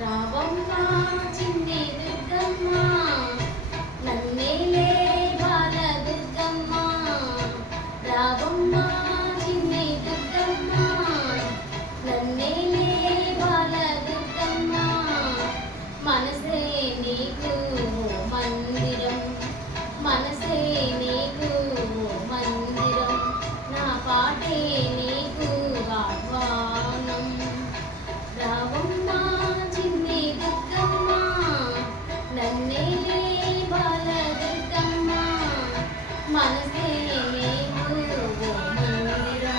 రావమ్మ చిన్ని దుర్గమ్మ నన్నేలే బాల దుర్గమ్మ రావమ్మ చిన్ని దుర్గమ్మ నన్నేలే బాల దుర్గమ్మ మనసే నీకు మందిరం మనసే నీకు మందిరం నా పాటే నీకు ఆహ్వానం రావమ్మ చిన్ని దుర్గమ్మ నన్నేలే బాల దుర్గమ్మ మనసే నీకు మందిరం.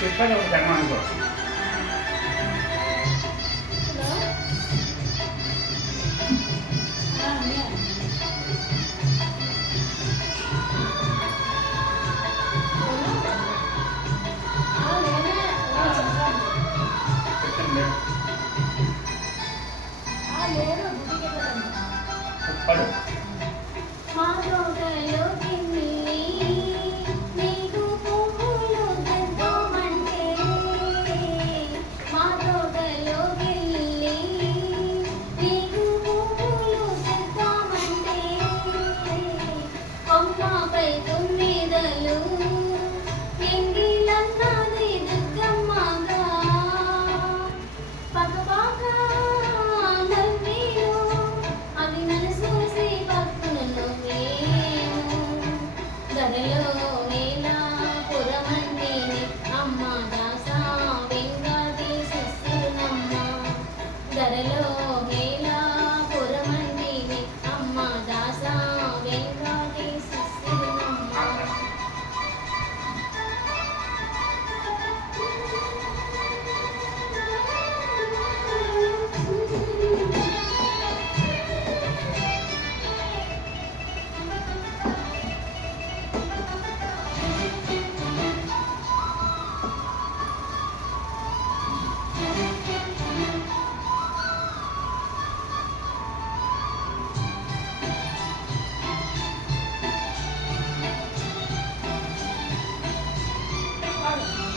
చెప్పాలి ఒక ధర్మానికి చెప్పాలి మా తోటలోకి నీకు పువ్వులు తెద్దామంటే మా తోటలోకి నీకు పువ్వులు తెద్దామంటే కొమ్మపై తుమ్మిదలు ఎంగిలన్నది దుర్గమ్మగా పక్కపాక నవ్వేను అవి నన్ను చూసి భక్తులను నేను గదలో వేలా పురమంటిని అమ్మ దాస వెంగాటి శిశునమ్మ గదలో వేలా పురమంటిని అమ్మ దాస వెంగాటి శిశునమ్మ.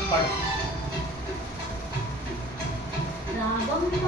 పాడు రావమ్మ